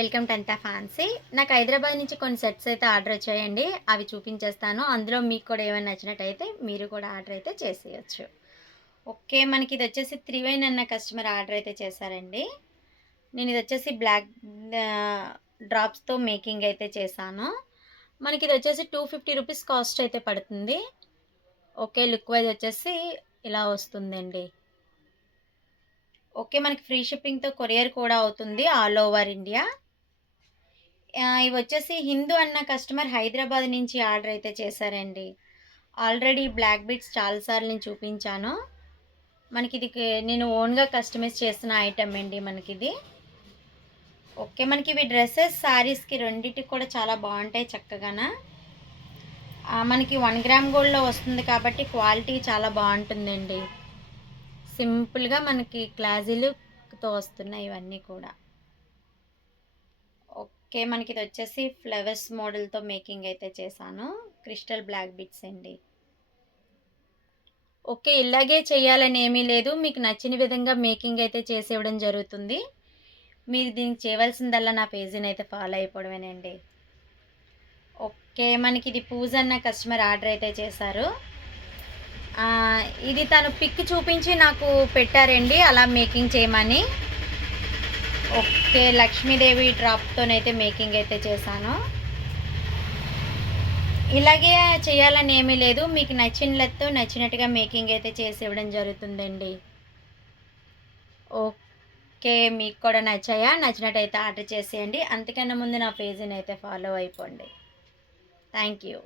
Welcome to అంతా fancy. నాకు హైదరాబాద్ నుంచి కొన్ని సెట్స్ అయితే ఆర్డర్ వచ్చాయండి. అవి చూపించేస్తాను. అందులో మీకు కూడా ఏమైనా నచ్చినట్టయితే మీరు కూడా ఆర్డర్ అయితే చేసేయొచ్చు. ఓకే. మనకిదొచ్చేసి త్రివేణి అన్న కస్టమర్ ఆర్డర్ అయితే చేశారండి. నేనిదొచ్చేసి బ్లాక్ డ్రాప్స్‌తో మేకింగ్ అయితే చేశాను. మనకిదొచ్చేసి 250 రూపీస్ కాస్ట్ అయితే పడుతుంది. ఓకే. లుక్ వైజ్ వచ్చేసి ఇలా వస్తుందండి. ఓకే. మనకి ఫ్రీ షిప్పింగ్‌తో కొరియర్ కూడా అవుతుంది ఆల్ ఓవర్ ఇండియా. ఇవొచ్చేసి హిందూ అన్న కస్టమర్ హైదరాబాద్ నుంచి ఆర్డర్ అయితే చేశారండి. ఆల్రెడీ బ్లాక్ బీడ్స్ చాలా సార్లు నేను చూపించాను. నేను ఓన్‌గా కస్టమైజ్ చేసిన ఐటెమ్ అండి మనకిది. ఓకే. మనకివి డ్రెసెస్, శారీస్‌కి రెండిటికి కూడా చాలా బావుంటాయి చక్కగాన. మనకి 1 గ్రామ్ గోల్డ్‌లో వస్తుంది కాబట్టి క్వాలిటీ చాలా బావుంటుందండి. సింపుల్‌గా మనకి క్లాసీ లుక్‌తో వస్తున్నాయి ఇవన్నీ కూడా. ఓకే. మనకిదొచ్చేసి ఫ్లవర్స్ మోడల్‌తో మేకింగ్ అయితే చేశాను. క్రిస్టల్ బ్లాక్ బీడ్స్ అండి. ఓకే. ఇలాగే చేయాలని ఏమీ లేదు. మీకు నచ్చిన విధంగా మేకింగ్ అయితే చేసివ్వడం జరుగుతుంది. మీరు దీనికి చేయవలసిందల్లా నా పేజీనైతే ఫాలో అయిపోవడమేనండి. ఓకే. మనకిది పూజన్న కస్టమర్ ఆర్డర్ అయితే చేశారు. ఇది తను పిక్ చూపించి నాకు పెట్టారండి అలా మేకింగ్ చేయమని. ఓకే. లక్ష్మీదేవి డ్రాప్‌తోనైతే మేకింగ్ అయితే చేశాను. ఇలాగే చేయాలని ఏమీ లేదు. మీకు నచ్చినలతో నచ్చినట్టుగా మేకింగ్ అయితే చేసి ఇవ్వడం జరుగుతుందండి. ఓకే. మీకు కూడా నచ్చాయా? నచ్చినట్టయితే ఆర్డర్ చేసేయండి. అంతకన్నా ముందు నా పేజీనైతే ఫాలో అయిపోండి. Thank you.